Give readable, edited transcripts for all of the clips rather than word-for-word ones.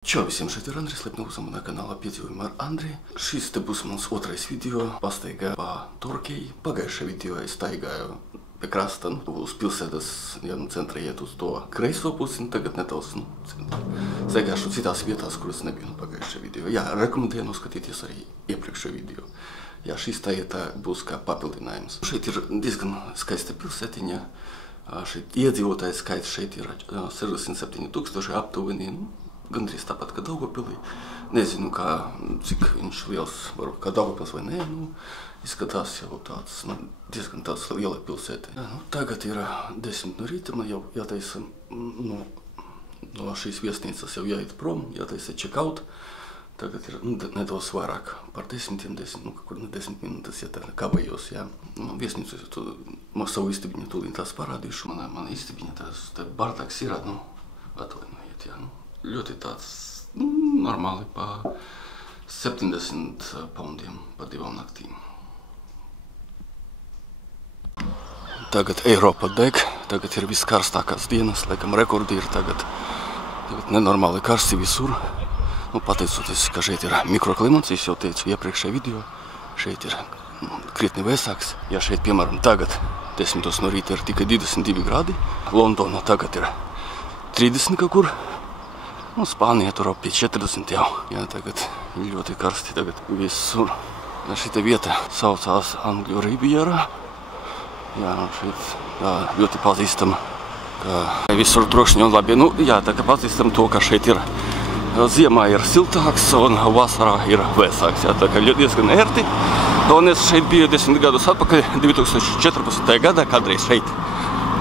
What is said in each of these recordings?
Čau visiem, šeit ir Andris, lepni lūdzam manā kanālā Piedzīvojumi ar Andri. Šis te būs mans otrais video, pastaigāju pa Turkiju. Pagājušajā video es staigāju pie krasta, uz pilsētas centra iet uz to kreiso pusi, tagad nedaudz, staigāšu citās vietās, kuras nebiju pagājušajā video. Jā, rekomendēju noskatīties arī iepriekšējo video. Jā, šīs tā ietā būs kā papildinājums. Šeit ir diezgan skaista pilsētiņa. Šeit iedzīvotāju skaits šeit ir 67,000 aptuveni. Gandrīz tāpat kā Daugavpilī. Nezinu, cik viņš liels, varbūt kā Daugavpils vai nē, izskatās jau tāds, diezgan tāds liela pilsēta. Tagad ir 10 no rīta, man jau jātaisa no šīs viesnīcas jau jāiet prom, jātaisa check-out. Tagad ir nedaudz vairāk par 10 minūtes, ja tā kavējos, jā. Viesnīcu, savu istabiņu tūlīt tās parādīšu. Mana istabiņa, tas bardaks ir, atvainojiet, jā. Ļoti tāds, normāli pa 70 poundiem pa 2 naktīm. Tagad Eiropa deg, tagad ir viskarstākās dienas, laikam rekordi ir tagad nenormāli karsti visur. Pateicoties, ka šeit ir mikroklimats, es jau teicu iepriekšējā video, šeit ir krietni vēsāks. Ja šeit, piemēram, tagad 10 no rīta ir tikai 22 grādi, Londona tagad ir 30 kaut kur. Spānija tur pie 40 jau. Jā, tagad ļoti karsti tagad visur. Šita vieta saucās Angļu Riviera. Jā, šeit ļoti pazīstama, ka visur trokšņi un labi. Jā, tā kā pazīstam to, ka šeit ir ziemā ir siltāks un vasarā ir vēsāks. Jā, tā kā diezgan ērti. Un es šeit biju 10 gadus atpakaļ, 2014. gadā, kādreiz šeit.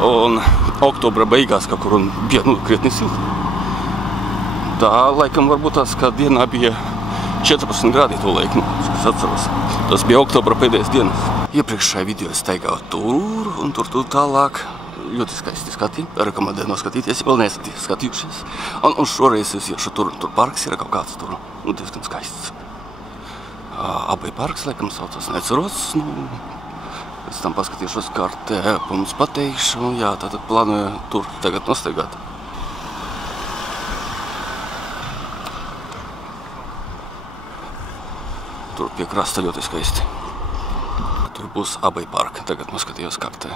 Un oktobra beigās kaut kur un bija krietni silti. Tā laikam varbūt tās, ka dienā bija 14 grādi to laiku, es atceros. Tas bija oktobra pēdējās dienas. Iepriekšējā video es staigāju tur un tur tālāk. Ļoti skaisti skati, rekomendēju noskatīties, vēl neesat skatījušies. Un šoreiz es iešu tur parks ir kaut kāds tur, diezgan skaists. Abai parks, laikam, saucās, neatceros. Pēc tam paskatīšos kartē, mums pateikšu, jā, tātad plānoju tur tagad nostaigāt. Tur pie krasta ļoti skaisti. Tur būs Abai parka. Tagad noskatījos kartē.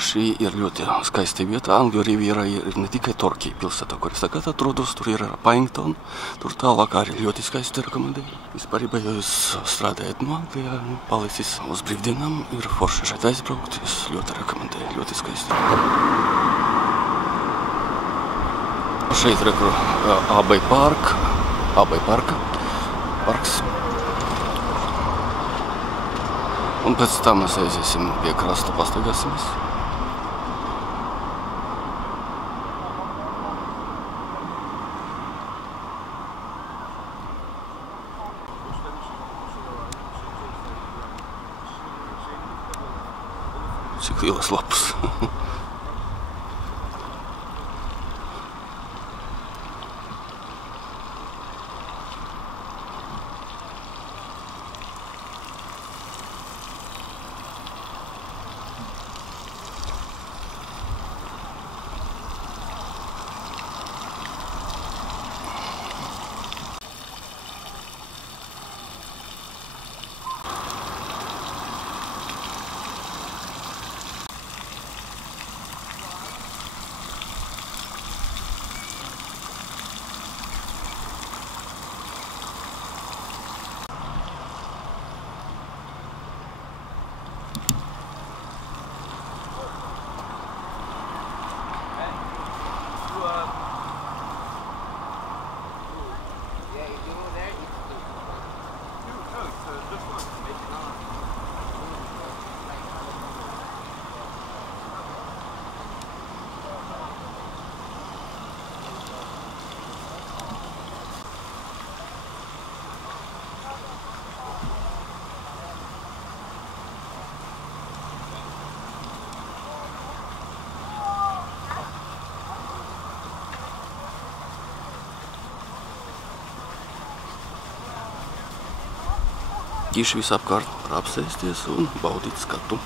Šī ir ļoti skaista vieta. Angļu Riviera ir ne tikai Turkija pilsēta, kur es tagad atrodos. Tur ir Paddington. Tur tālāk arī ļoti skaisti rekomendēju. Vispārībā, ja jūs strādājat no Anglijā, palicis uz brīvdienām, ir forši šeit aizbraukt. Es ļoti rekomendēju. Ļoti skaisti. Šeit ir Abai parka. Parks. Un pēc tam mēs aiziesim pie krasta, pastaigāsimies. Cik lielas lapas. Ķīši visapkārt var apsēsties un baudīt skatu.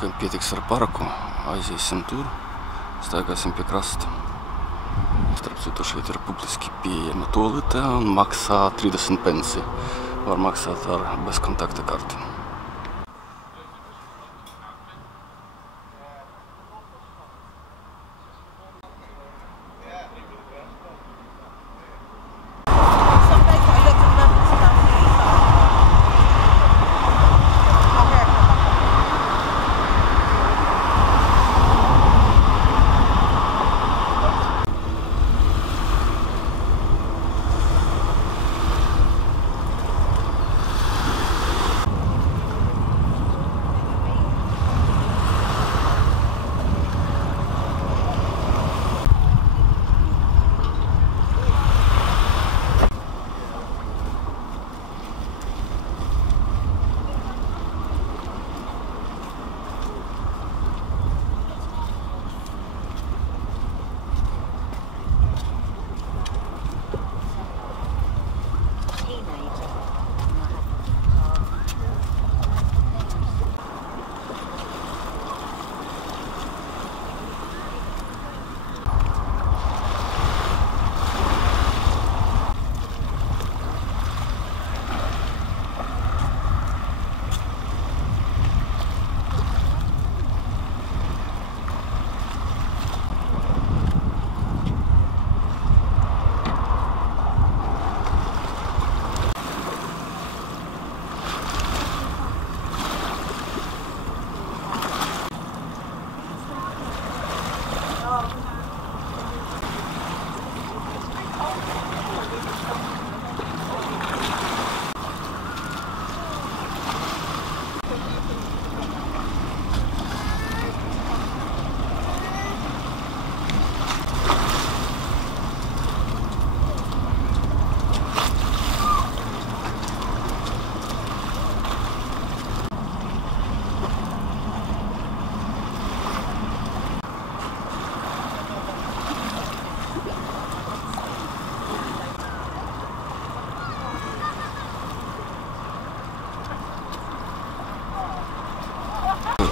ka pietiks ar parku, aiziesim tur, staigāsim pie krasta. Starp citu, šeit ir publiski pieejama toalete un maksā 30 pensi. Var maksāt ar bezkontakta karti.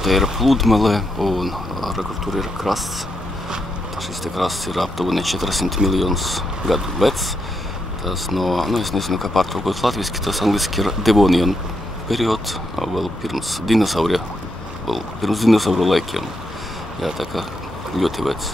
Te ir pludmale un tur ir krasts. Šis te krasts ir aptuveni 400 miljonus gadu vecs. Tas no, es nezinu, kā pārtulkot latviski, tas angliski ir Devonian periods, vēl pirms dinosauru laikiem. Jā, tā kā ļoti vecs.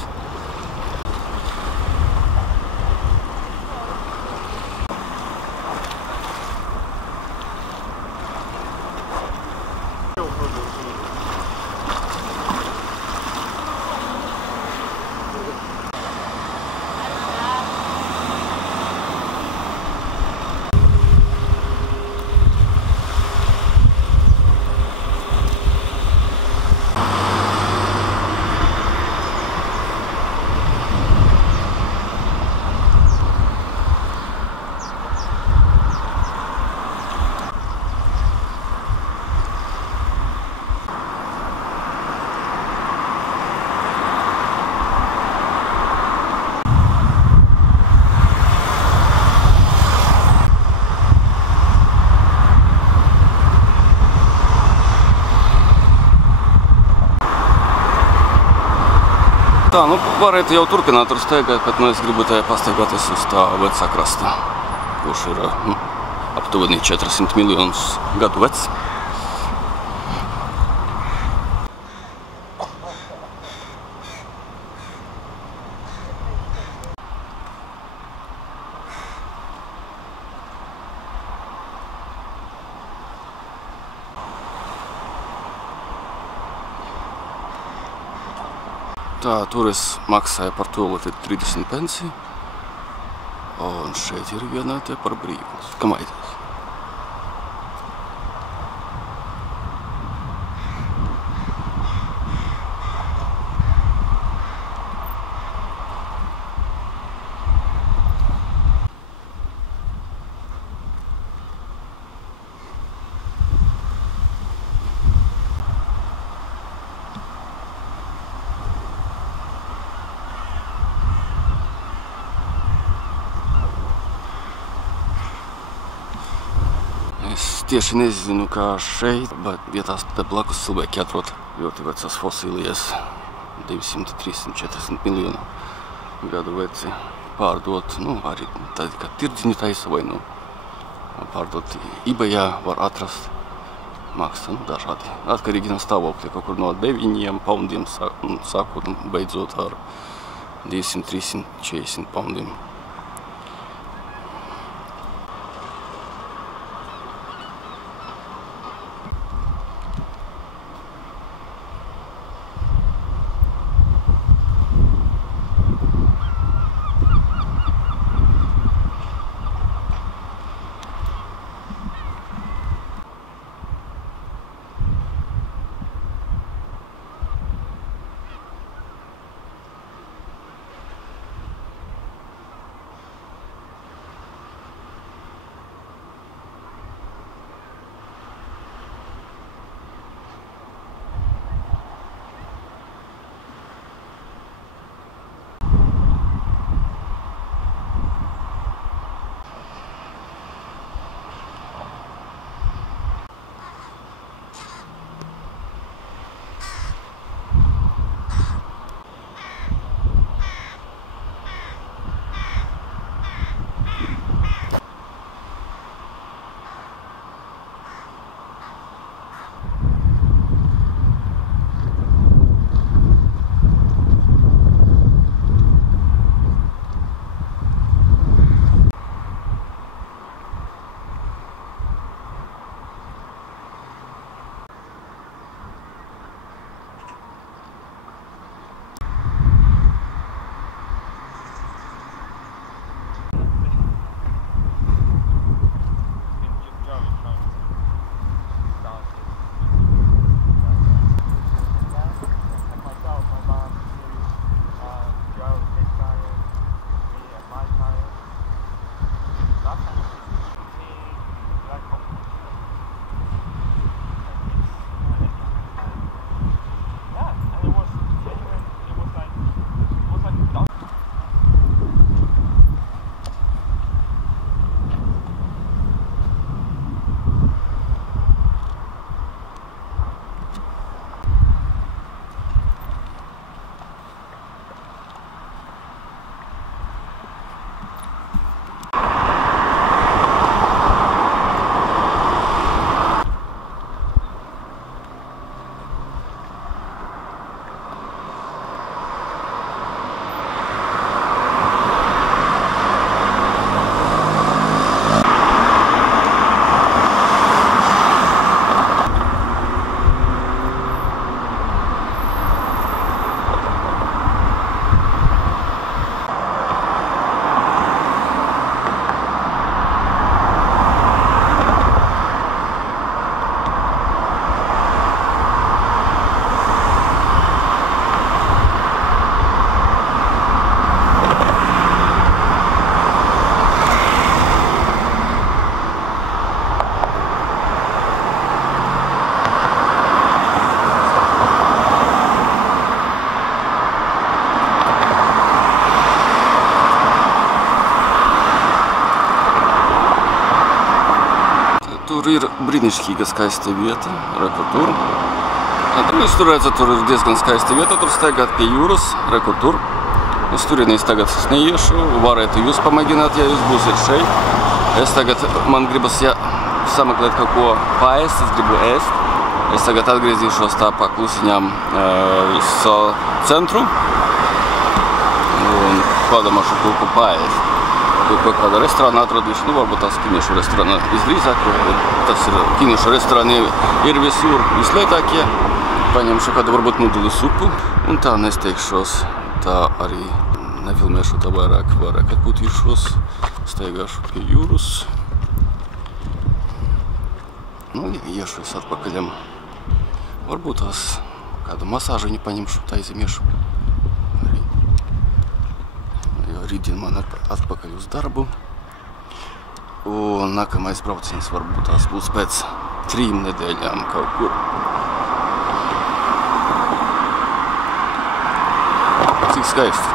Tā, varētu jau turpināt tur staigāt, bet es gribu te pastaigāties uz tā vecā krasta, kurš ir aptuveni 400 miljonus gadu vecs. Tā, tur es maksāju par toaleti 30 pensi, un šeit ir viena te par brīvu. Kam aizies? Es tieši nezinu, kā šeit, bet vietās te blakus cilvēki atrod ļoti vecas fosilijas, 200, 300, 40 miljonu gadu veci, pārdot, nu, arī tādi, kā tirdziņi taisa vai, nu, pārdot eBayā var atrast maksa, nu, dažādi. Atkarīgi no stāvokļa, kaut kur no 9 poundiem sākot, beidzot ar 200, 300, 40 poundiem. Tur ir brīnišķīga skaista vieta, rekur tur. Jūs tur redzat, tur ir diezgan skaista vieta, tur staigāt pie jūras, rekur tur. Es turienes tagad neiešu, varētu jūs pamēģināt, ja jūs būsiet šeit. Es tagad, man gribas sameklēt kaut ko paēst, es gribu ēst. Es tagad atgriezīšos tā pa klusiņām uz centru un padomāšu kaut ko paēst. Kaut kāda restorāna atradīšu, nu varbūt tās kiniešu restorāna visdrīzāk, tas ir kiniešu restorāni ir visur vislētākie. Paņemšu kādu varbūt nudulu supu un tā nesteigšos, tā arī nefilmēšu tā vairāk atpūtīšos, staigāšu pie jūras. Nu, iešu es atpakaļam. Varbūt tās kādu masāžiņu paņemšu, tā izimiešu. Rītdien man atpakaļ uz darbu. Un nākamais brauciens varbūt tās būs pēc 3 nedēļām kaut kur. Cik skaisti.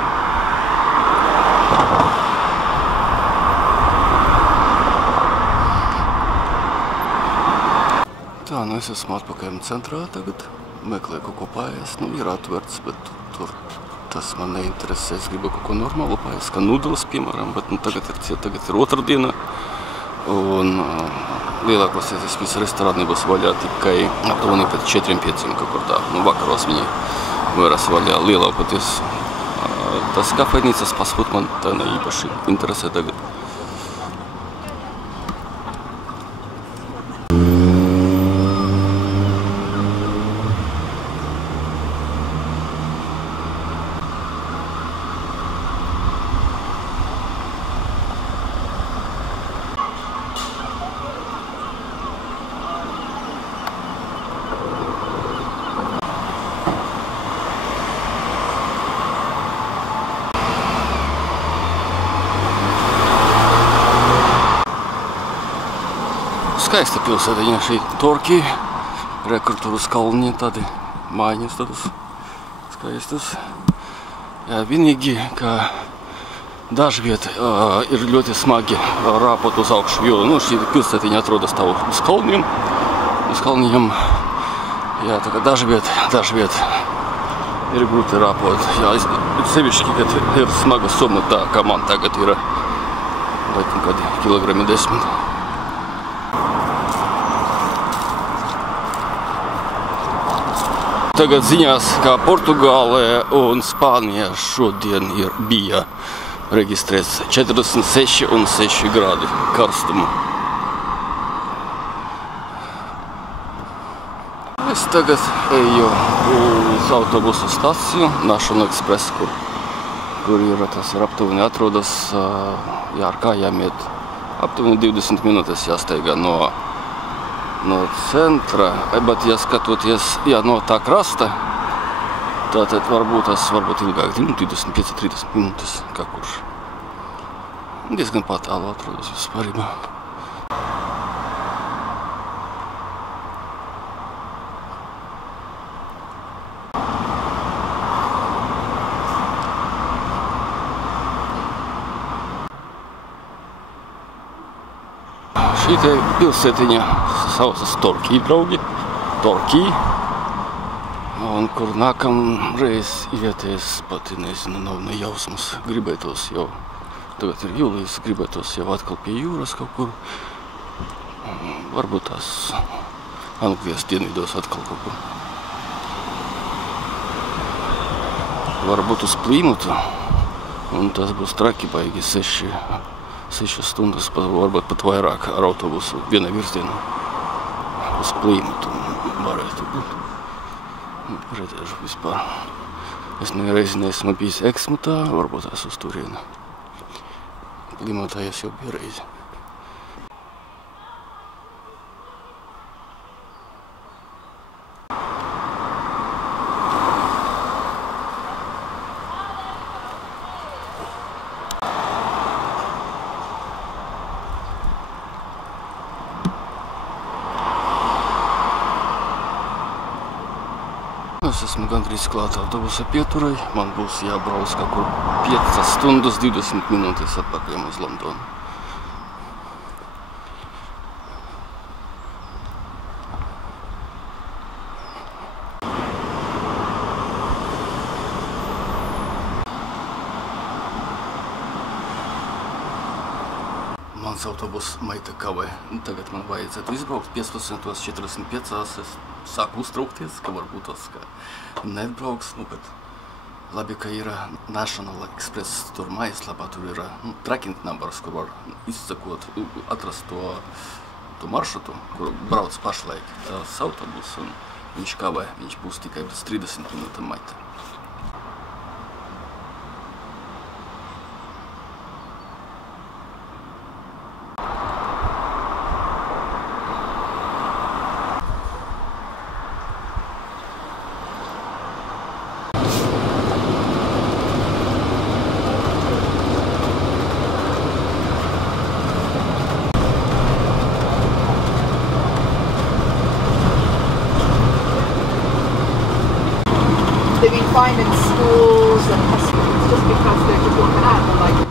Tā, nu es esmu atpakaļ centrā tagad. meklēju kaut ko paēst, nu, ir atvērts, bet tur tas man neinteresē. Es gribu kaut ko normālu paēst, kā nudles, piemēram, bet nu, tagad ir otrdiena, un lielākos viss restorāni būs vaļā tikai aptuveni pēc 4-5 kaut kur tā. Nu, vakaros viņi vairs vaļā lielākoties. Tas kafejnīcas pasfūt man tā neīpaši interesē tagad. Skaista pilsētiņa šī Torkija, kur tur uz kalniņa tādi mājiņas tādas skaistas. Jā, vienīgi, ka dažviet ir ļoti smagi rāpot uz augšu, jo nu, šī pilsētiņa atrodas tā uz kalniņam. Uz kalniņam, jā, tā kā dažviet ir grūti rāpot. Jā, sevišķi, kad ir smaga summa tā, kā man tagad ir, laikam, kādi kilogrami 10. Tagad ziņās, kā Portugālē un Spānijā šodien bija reģistrēts 46,6 grādi karstuma. Es tagad eju uz autobusu staciju National Express, kur ir tas aptuveni atrodas, jā, ar kājām iet aptuveni 20 minūtes jāsteigā no centra, bet ja skatoties no tā krasta, tātad varbūt ilgāk, 25-30 minūtes, kā kurš. Diezgan patālu atrodas vispārībā. Šī te pilsētiņa saucas Torkija, draugi. Torkija. Un kur nākamreiz ieties, pati nezinu, nav ne jausmas. Gribētos jau, tagad ir jūlijas, gribētos jau atkal pie jūras kaut kur. Varbūt tās Anglijas dienvidos atkal kaut kur. Varbūt uz Plīmutu. Un tas būs traki baigi 6 stundas, varbūt pat vairāk ar autobusu viena virziena uz Plīmutu varētu būt. Redzēšu vispār. Es nereizi neesmu bijis Eksmutā, varbūt es uz turieni. Plīmutā es jau biju reizi. Es esmu gandrīz klāt autobusa pieturai. Man būs jābrauc kaut kur 5 stundas 20 minūtes atpakaļ uz Londonu. Mans autobus maita kavē. Tagad man vajadzētu izbraukt 15:45. Es sāku uztraukties, ka varbūt tas nebrauks. Bet labi, ka ir National Express tur mājaslapā, tur ir tracking numbers, kur var izsakot, atrast to maršrutu, kur brauc pašlaik tas autobus, un viņš kavē. Viņš būs tikai pēc 30 minūtēm maita. They've been finding schools and hospitals just because they're just looking at them like